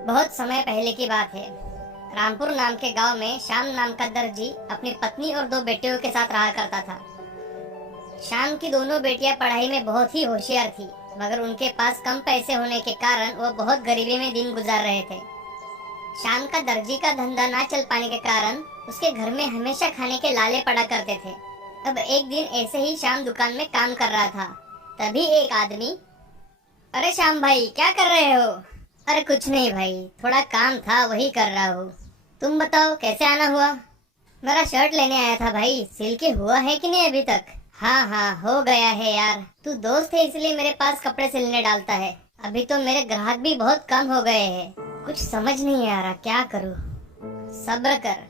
बहुत समय पहले की बात है। रामपुर नाम के गांव में श्याम नाम का दर्जी अपनी पत्नी और दो बेटियों के साथ रहा करता था। श्याम की दोनों बेटियां पढ़ाई में बहुत ही होशियार थी, मगर उनके पास कम पैसे होने के कारण वह बहुत गरीबी में दिन गुजार रहे थे। श्याम का दर्जी का धंधा ना चल पाने के कारण उसके घर में हमेशा खाने के लाले पड़ा करते थे। अब एक दिन ऐसे ही श्याम दुकान में काम कर रहा था, तभी एक आदमी, अरे श्याम भाई क्या कर रहे हो? अरे कुछ नहीं भाई, थोड़ा काम था वही कर रहा हूँ। तुम बताओ कैसे आना हुआ? मेरा शर्ट लेने आया था भाई, सिल के हुआ है कि नहीं अभी तक? हाँ हाँ हो गया है यार, तू दोस्त है इसलिए मेरे पास कपड़े सिलने डालता है। अभी तो मेरे ग्राहक भी बहुत कम हो गए हैं, कुछ समझ नहीं आ रहा क्या करूँ। सब्र कर,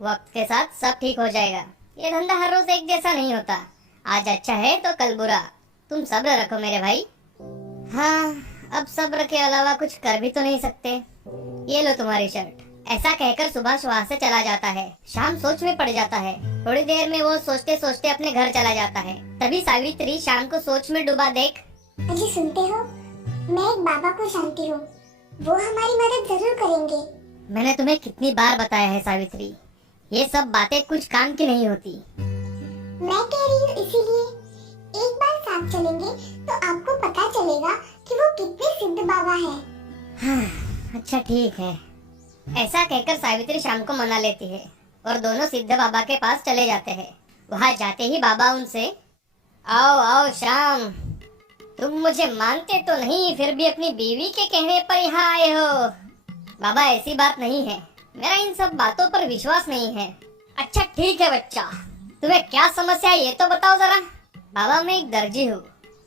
वक्त के साथ सब ठीक हो जाएगा। ये धंधा हर रोज एक जैसा नहीं होता, आज अच्छा है तो कल बुरा। तुम सब्र रखो मेरे भाई। हाँ, अब सब्र के अलावा कुछ कर भी तो नहीं सकते। ये लो तुम्हारी शर्ट। ऐसा कहकर सुभाष वहाँ से चला जाता है। शाम सोच में पड़ जाता है। थोड़ी देर में वो सोचते सोचते अपने घर चला जाता है। तभी सावित्री शाम को सोच में डूबा देख, अजी सुनते हो, मैं एक बाबा को जानती हूँ, वो हमारी मदद जरूर करेंगे। मैंने तुम्हें कितनी बार बताया है सावित्री, ये सब बातें कुछ काम की नहीं होती। मैं कह रही हूँ इसीलिए एक बार साथ चलेंगे तो आपको पता चलेगा कि वो कितने सिद्ध बाबा हैं। हाँ, अच्छा ठीक है। ऐसा कहकर सावित्री शाम को मना लेती है और दोनों सिद्ध बाबा के पास चले जाते हैं। वहाँ जाते ही बाबा उनसे, आओ आओ श्याम, तुम मुझे मानते तो नहीं, फिर भी अपनी बीवी के कहने पर यहाँ आए हो। बाबा ऐसी बात नहीं है, मेरा इन सब बातों पर विश्वास नहीं है। अच्छा ठीक है बच्चा, तुम्हें क्या समस्या है ये तो बताओ जरा। बाबा मैं एक दर्जी हूँ,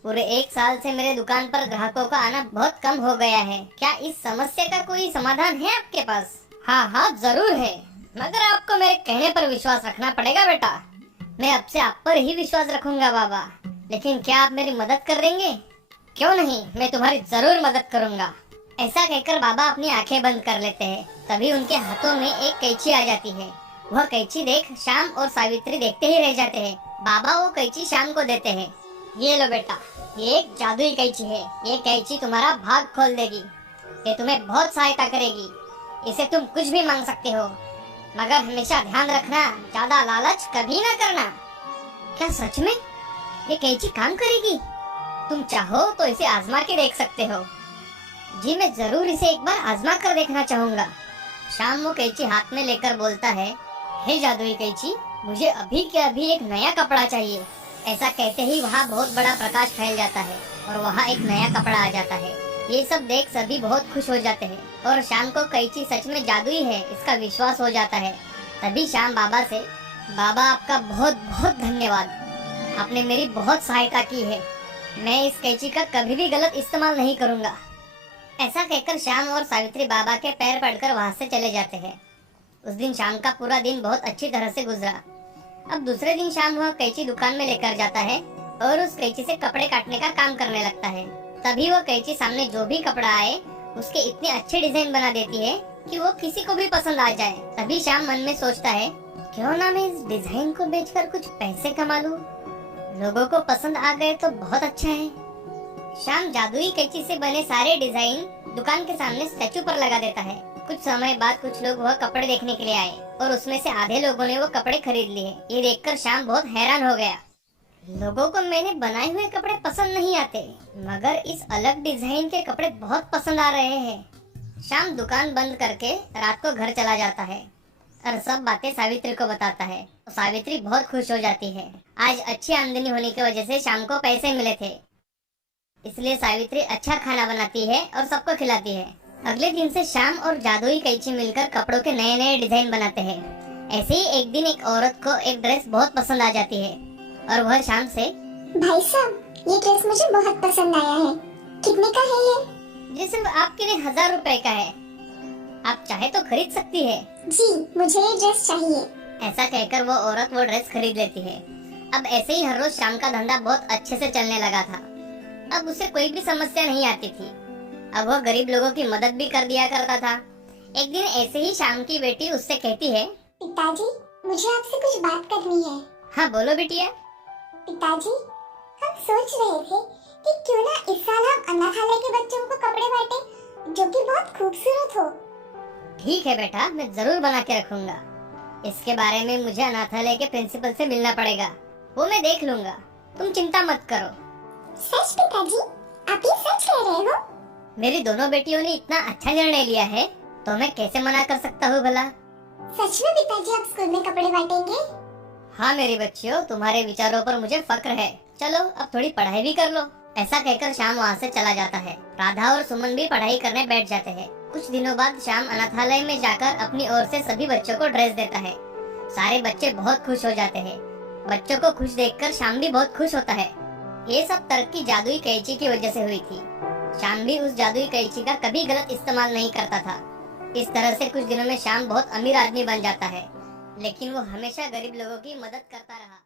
पूरे एक साल से मेरे दुकान पर ग्राहकों का आना बहुत कम हो गया है। क्या इस समस्या का कोई समाधान है आपके पास? हाँ हाँ जरूर है, मगर आपको मेरे कहने पर विश्वास रखना पड़ेगा बेटा। मैं अब से आप पर ही विश्वास रखूंगा बाबा, लेकिन क्या आप मेरी मदद कर देंगे? क्यों नहीं, मैं तुम्हारी जरूर मदद करूंगा। ऐसा कहकर बाबा अपनी आंखें बंद कर लेते हैं। तभी उनके हाथों में एक कैंची आ जाती है। वह कैंची देख श्याम और सावित्री देखते ही रह जाते हैं। बाबा वो कैंची श्याम को देते हैं। ये लो बेटा, ये एक जादुई कैंची है। ये कैंची तुम्हारा भाग खोल देगी, ये तुम्हें बहुत सहायता करेगी। इसे तुम कुछ भी मांग सकते हो, मगर हमेशा ध्यान रखना, ज्यादा लालच कभी ना करना। क्या सच में ये कैंची काम करेगी? तुम चाहो तो इसे आजमा के देख सकते हो। जी मैं जरूर इसे एक बार आजमा कर देखना चाहूंगा। शाम वो कैंची हाथ में लेकर बोलता है, हे जादुई कैंची, मुझे अभी के अभी एक नया कपड़ा चाहिए। ऐसा कहते ही वहाँ बहुत बड़ा प्रकाश फैल जाता है और वहाँ एक नया कपड़ा आ जाता है। ये सब देख सभी बहुत खुश हो जाते हैं और शाम को कैंची सच में जादुई है इसका विश्वास हो जाता है। तभी शाम बाबा से, बाबा आपका बहुत बहुत धन्यवाद, आपने मेरी बहुत सहायता की है। मैं इस कैंची का कभी भी गलत इस्तेमाल नहीं करूँगा। ऐसा कहकर श्याम और सावित्री बाबा के पैर पड़कर वहाँ से चले जाते हैं। उस दिन शाम का पूरा दिन बहुत अच्छी तरह से गुजरा। अब दूसरे दिन शाम वह कैंची दुकान में लेकर जाता है और उस कैंची से कपड़े काटने का काम करने लगता है। तभी वह कैंची सामने जो भी कपड़ा आए उसके इतने अच्छे डिजाइन बना देती है कि वो किसी को भी पसंद आ जाए। तभी शाम मन में सोचता है, क्यों ना मैं इस डिजाइन को बेचकर कुछ पैसे कमा लूं। लोगों को पसंद आ गए तो बहुत अच्छा है। शाम जादुई कैंची से बने सारे डिजाइन दुकान के सामने स्टैचू पर लगा देता है। कुछ समय बाद कुछ लोग वह कपड़े देखने के लिए आए और उसमें से आधे लोगों ने वो कपड़े खरीद लिए। ये देखकर शाम बहुत हैरान हो गया। लोगों को मैंने बनाए हुए कपड़े पसंद नहीं आते, मगर इस अलग डिजाइन के कपड़े बहुत पसंद आ रहे हैं। शाम दुकान बंद करके रात को घर चला जाता है और सब बातें सावित्री को बताता है। तो सावित्री बहुत खुश हो जाती है। आज अच्छी आमदनी होने की वजह से शाम को पैसे मिले थे, इसलिए सावित्री अच्छा खाना बनाती है और सबको खिलाती है। अगले दिन से शाम और जादुई कैंची मिलकर कपड़ों के नए नए डिजाइन बनाते हैं। ऐसे ही एक दिन एक औरत को एक ड्रेस बहुत पसंद आ जाती है और वह शाम से, भाई साहब ये ड्रेस मुझे बहुत पसंद आया है, कितने का है ये? जी सिर्फ आपके लिए 1000 रुपए का है, आप चाहे तो खरीद सकती है। जी मुझे ये ड्रेस चाहिए। ऐसा कहकर वो औरत वो ड्रेस खरीद लेती है। अब ऐसे ही हर रोज शाम का धंधा बहुत अच्छे से चलने लगा था। अब उसे कोई भी समस्या नहीं आती थी। अब वो गरीब लोगों की मदद भी कर दिया करता था। एक दिन ऐसे ही शाम की बेटी उससे कहती है, पिताजी मुझे आपसे कुछ बात करनी है। हाँ बोलो बिटिया। पिताजी हम सोच रहे थे कि क्यों ना इस साल हम अनाथालय के बच्चों को कपड़े बांटे जो कि बहुत खूबसूरत हो। ठीक है बेटा, मैं जरूर बना के रखूंगा। इसके बारे में मुझे अनाथालय के प्रिंसिपल से मिलना पड़ेगा, वो मैं देख लूंगा, तुम चिंता मत करो। सच पिताजी, आप ये सच कह रहे हो? मेरी दोनों बेटियों ने इतना अच्छा निर्णय लिया है तो मैं कैसे मना कर सकता हूँ भला। सच में पिताजी आप स्कूल में कपड़े बांटेंगे? हाँ मेरी बच्चियों, तुम्हारे विचारों पर मुझे फक्र है। चलो अब थोड़ी पढ़ाई भी कर लो। ऐसा कहकर श्याम वहाँ से चला जाता है। राधा और सुमन भी पढ़ाई करने बैठ जाते हैं। कुछ दिनों बाद श्याम अनाथालय में जाकर अपनी ओर से सभी बच्चों को ड्रेस देता है। सारे बच्चे बहुत खुश हो जाते हैं। बच्चों को खुश देखकर श्याम भी बहुत खुश होता है। ये सब तर्क की जादुई कैंची की वजह से हुई थी। श्याम भी उस जादुई कैंची का कभी गलत इस्तेमाल नहीं करता था। इस तरह से कुछ दिनों में श्याम बहुत अमीर आदमी बन जाता है, लेकिन वो हमेशा गरीब लोगों की मदद करता रहा।